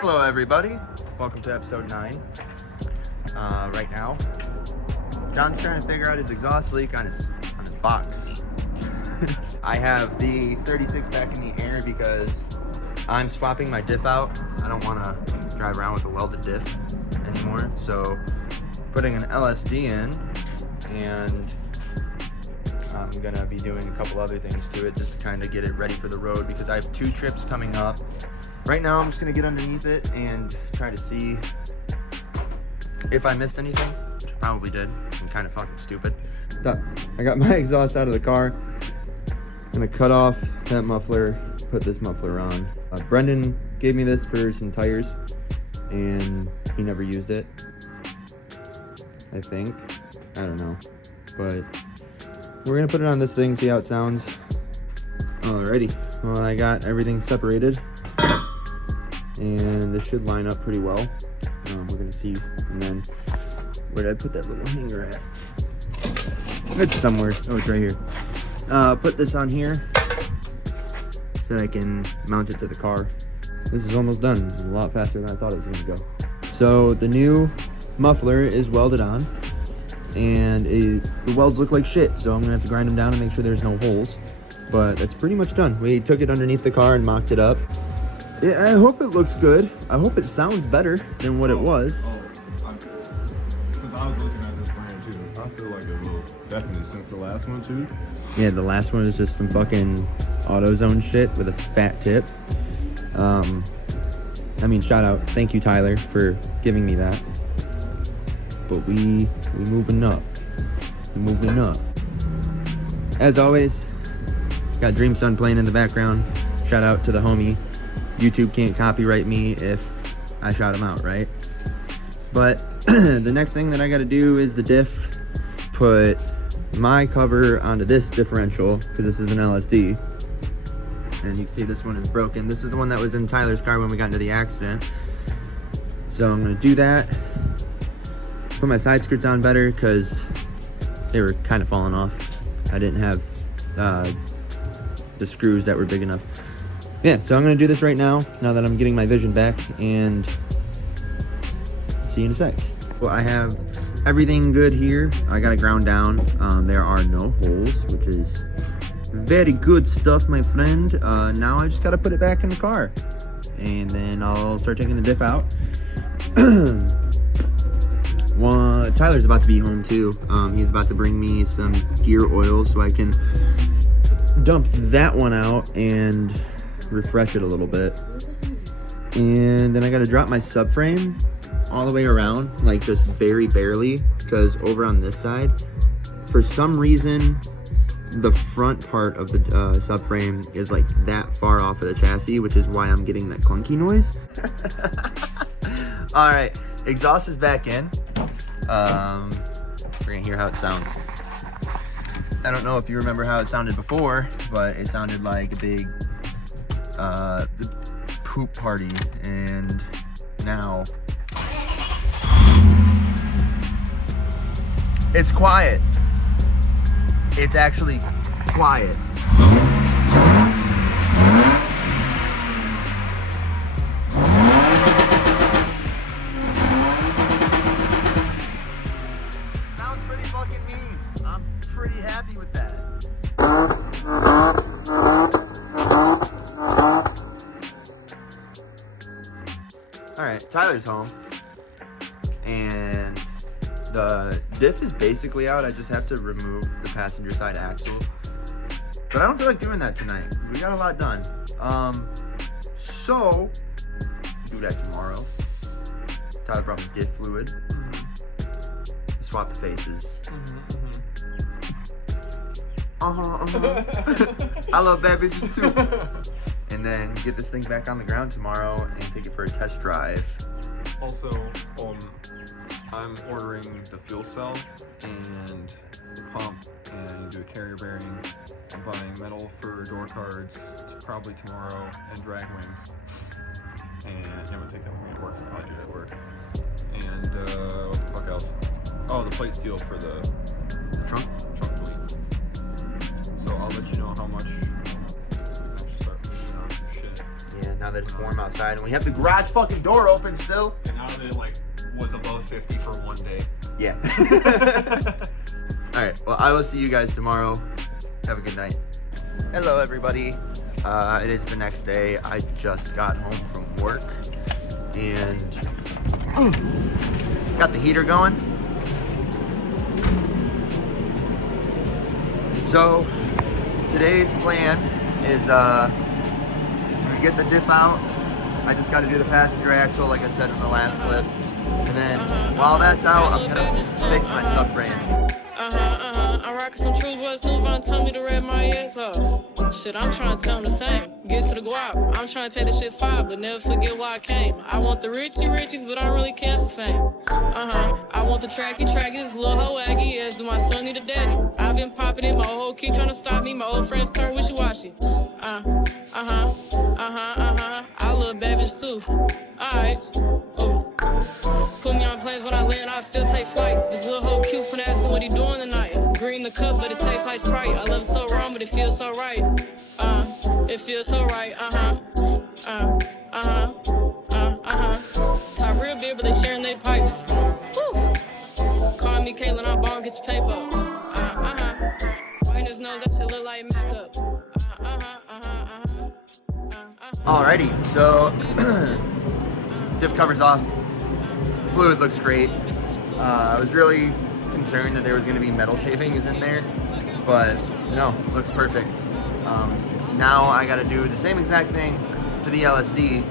Hello everybody, welcome to episode 9. Right now, John's trying to figure out his exhaust leak on his box. I have the 36 back in the air because I'm swapping my diff out. I don't want to drive around with a welded diff anymore, so putting an LSD in, and I'm gonna be doing a couple other things to it just to kind of get it ready for the road because I have 2 trips coming up. Right now I'm just gonna get underneath it and try to see if I missed anything, which I probably did. I'm kind of fucking stupid. I got my exhaust out of the car. I'm gonna cut off that muffler, put this muffler on. Brendan gave me this for some tires and he never used it, I think. I don't know, but we're gonna put it on this thing, see how it sounds. Alrighty, well, I got everything separated and this should line up pretty well. We're gonna see. And then where did I put that little hanger at? It's somewhere. Oh, it's right here. Put this on here so that I can mount it to the car. This is almost done. This is a lot faster than I thought it was gonna go. So the new muffler is welded on, and the welds look like shit, so I'm gonna have to grind them down and make sure there's no holes. But that's pretty much done. We took it underneath the car and mocked it up. Yeah, I hope it looks good. I hope it sounds better than what it was. Because I was looking at this brand too. I feel like it will definitely since the last one too. Yeah, the last one is just some fucking AutoZone shit with a fat tip. I mean, shout out. Thank you, Tyler, for giving me that. But we moving up. We moving up. As always, got Dream Son playing in the background. Shout out to the homie. YouTube can't copyright me if I shout him out, right? But the next thing that I got to do is the diff. Put my cover onto this differential because this is an LSD. And you can see this one is broken. This is the one that was in Tyler's car when we got into the accident. So I'm going to do that. Put my side skirts on better because they were kind of falling off. I didn't have the screws that were big enough. Yeah, so I'm gonna do this right now that I'm getting my vision back, and see you in a sec. Well, I have everything good here. I got it ground down. There are no holes, which is very good stuff, my friend. Now I just gotta put it back in the car, and then I'll start taking the diff out. Well, Tyler's about to be home too. He's about to bring me some gear oil so I can dump that one out and refresh it a little bit. And then I gotta drop my subframe all the way around, like just very barely, because over on this side, for some reason, the front part of the subframe is like that far off of the chassis, which is why I'm getting that clunky noise. All right, exhaust is back in. We're gonna hear how it sounds. I don't know if you remember how it sounded before, but it sounded like a big poop party, and now it's quiet. It's actually quiet. Sounds pretty fucking mean. I'm pretty happy with that. Alright, Tyler's home, and the diff is basically out. I just have to remove the passenger side axle, but I don't feel like doing that tonight. We got a lot done. So do that tomorrow. Tyler brought me diff fluid. Swap the faces. I love bad bitches too. And then get this thing back on the ground tomorrow and take it for a test drive. Also, I'm ordering the fuel cell and the pump and do a carrier bearing. I'm buying metal for door cards probably tomorrow and drag wings. And I'm gonna take that with me to work, so I'll probably do that at work. And what the fuck else? Oh, the plate steel for the trunk plate. So I'll let you know how much so we can actually start now that it's warm outside, and we have the garage fucking door open still. And now that it like was above 50 for one day. Yeah. All right, well, I will see you guys tomorrow. Have a good night. Hello, everybody. It is the next day. I just got home from work and got the heater going. So today's plan is get the diff out. I just got to do the passenger axle like I said in the last clip. And then while that's out, I'm gonna fix my subframe. I'm rocking some truth words, new Von told me to rev my ass off. Shit, I'm trying to tell him the same. Get to the guap. I'm trying to take this shit far, but never forget why I came. I want the richies, but I don't really care for fame. I want the trackies, little hoe aggy ass. Do my son need a daddy? I've been popping it, my whole keep trying to stop me. My old friends turn wishy-washy. I love bad bitch too. Alright. Put me on planes when I land, I still take flight. This little hoe cute for asking what he doing tonight. Green the cup, but it tastes like Sprite. I love it so wrong, but it feels so right. It feels so right. Top real big, but they sharing their pipes. Woo. Call me Caitlin, I'm bomb, get your paper. Whiteness know that shit look like makeup. Alrighty, so diff cover's off. Fluid looks great. I was really concerned that there was going to be metal chafings in there, but no, looks perfect. Now I got to do the same exact thing to the LSD.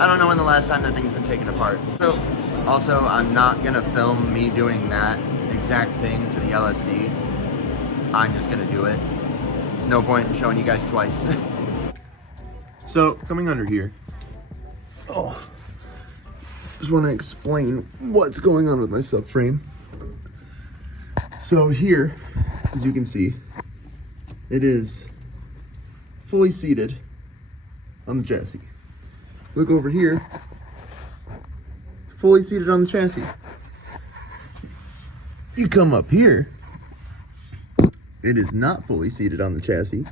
I don't know when the last time that thing's been taken apart. So, also, I'm not going to film me doing that exact thing to the LSD. I'm just going to do it. There's no point in showing you guys twice. So, coming under here. Just want to explain what's going on with my subframe. So here, as you can see, it is fully seated on the chassis. Look over here, it's fully seated on the chassis. You come up here, it is not fully seated on the chassis.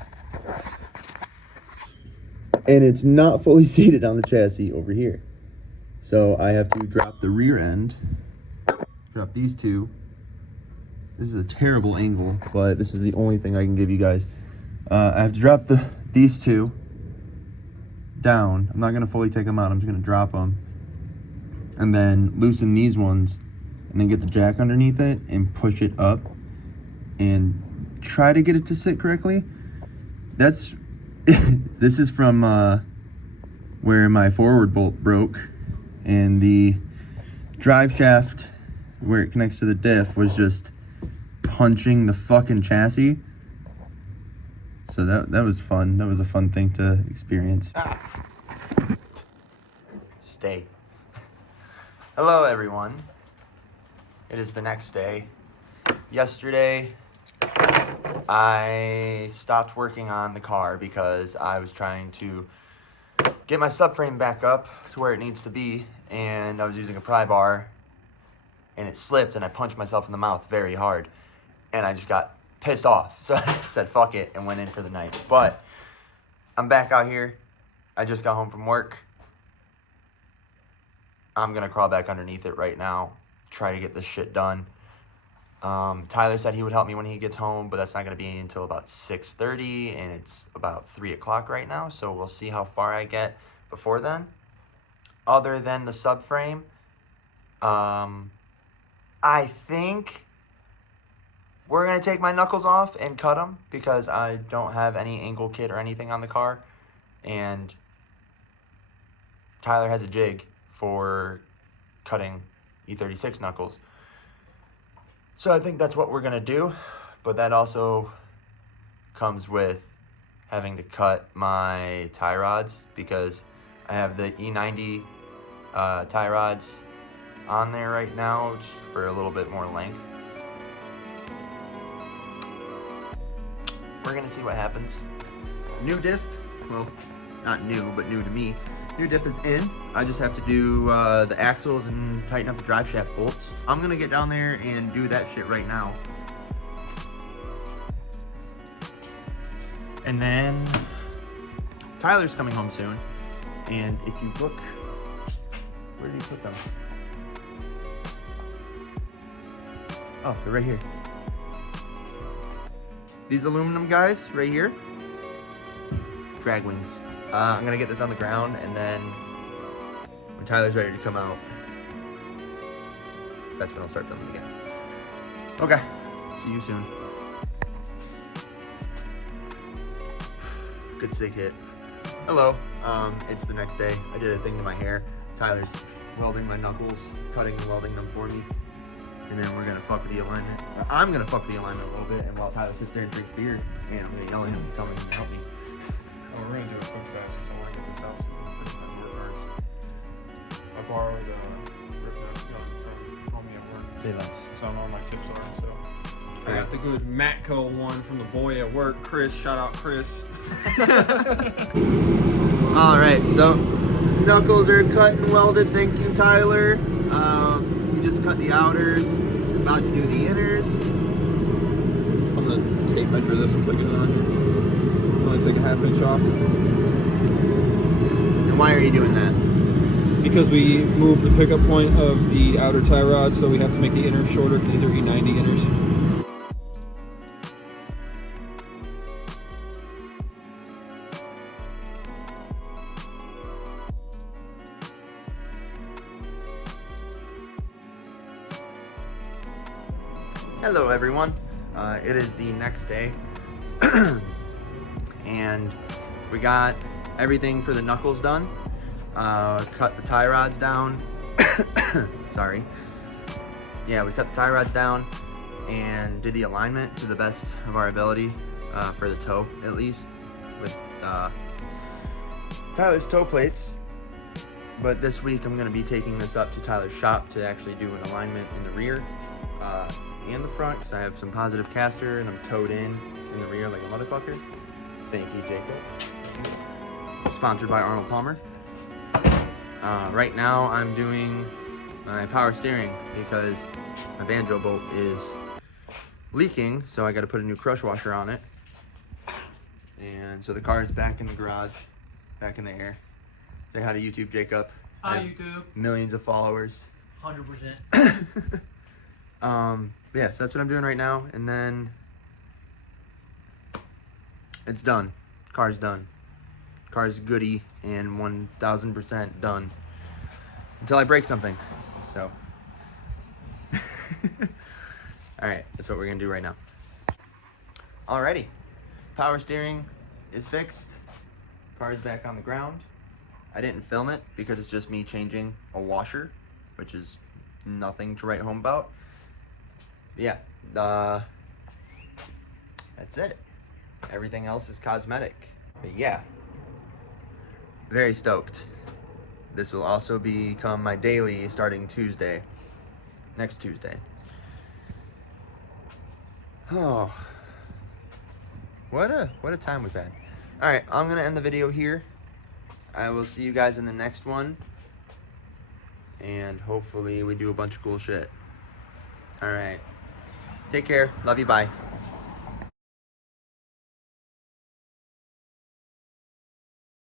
And it's not fully seated on the chassis over here. So I have to drop the rear end, drop these two. This is a terrible angle, but this is the only thing I can give you guys. I have to drop these two down. I'm not gonna fully take them out, I'm just gonna drop them. And then loosen these ones, and then get the jack underneath it and push it up and try to get it to sit correctly. That's, this is from where my forward bolt broke. And the drive shaft where it connects to the diff was just punching the fucking chassis. So that was fun. That was a fun thing to experience. Stay. Hello, everyone. It is the next day. Yesterday, I stopped working on the car because I was trying to get my subframe back up to where it needs to be, and I was using a pry bar and it slipped and I punched myself in the mouth very hard and I just got pissed off. So I said fuck it and went in for the night. But I'm back out here. I just got home from work. I'm gonna crawl back underneath it right now, try to get this shit done. Tyler said he would help me when he gets home, but that's not gonna be until about 6:30, and it's about 3 o'clock right now, so we'll see how far I get before then. Other than the subframe, I think we're gonna take my knuckles off and cut them because I don't have any ankle kit or anything on the car, and Tyler has a jig for cutting E36 knuckles. So I think that's what we're gonna do, but that also comes with having to cut my tie rods because I have the E90 tie rods on there right now for a little bit more length. We're gonna see what happens. New diff, well, not new, but new to me. New diff is in. I just have to do the axles and tighten up the drive shaft bolts. I'm gonna get down there and do that shit right now. And then Tyler's coming home soon, and if you look, where did he put them? Oh, they're right here. These aluminum guys right here, drag wings. I'm gonna get this on the ground, and then when Tyler's ready to come out, that's when I'll start filming again. Okay, see you soon. Good sig hit. Hello, it's the next day. I did a thing to my hair. Tyler's welding my knuckles, cutting and welding them for me. And then we're gonna fuck with the alignment. I'm gonna fuck with the alignment a little bit, and while Tyler sits there and drinks beer, and I'm gonna yell at him, tell him to help me. Oh, we're gonna do a quick fast, so I get this out so we can put my door cards. I borrowed rip gun from homie at work. Say less. So I know where my tips are, so. I got the good Matco one from the boy at work, Chris. Shout out Chris. All right, so knuckles are cut and welded. Thank you, Tyler. He just cut the outers. He's about to do the inners. I'm gonna tape measure this once I get it on here. Only take a .5 inch off. And why are you doing that? Because we moved the pickup point of the outer tie rod, so we have to make the inners shorter because these are E90 inners. Hello everyone, it is the next day and we got everything for the knuckles done, cut the tie rods down, sorry, yeah, we cut the tie rods down and did the alignment to the best of our ability, for the toe at least, with Tyler's toe plates. But this week I'm going to be taking this up to Tyler's shop to actually do an alignment in the rear and the front, because I have some positive caster and I'm towed in the rear like a motherfucker. Thank you, Jacob. Sponsored by Arnold Palmer. Right now I'm doing my power steering because my banjo bolt is leaking, so I got to put a new crush washer on it. And so the car is back in the garage, back in the air. Say hi to YouTube, Jacob. Hi, YouTube. Millions of followers. 100%. Yeah, so that's what I'm doing right now, and then it's done. Car's done. Car's goody and 1000% done until I break something. So, all right, that's what we're gonna do right now. Alrighty, power steering is fixed. Car's back on the ground. I didn't film it because it's just me changing a washer, which is nothing to write home about. Yeah, that's it. Everything else is cosmetic. But yeah, very stoked. This will also become my daily starting Tuesday, next Tuesday. Oh, what a time we've had. All right, I'm gonna end the video here. I will see you guys in the next one, and hopefully we do a bunch of cool shit. All right. Take care. Love you. Bye.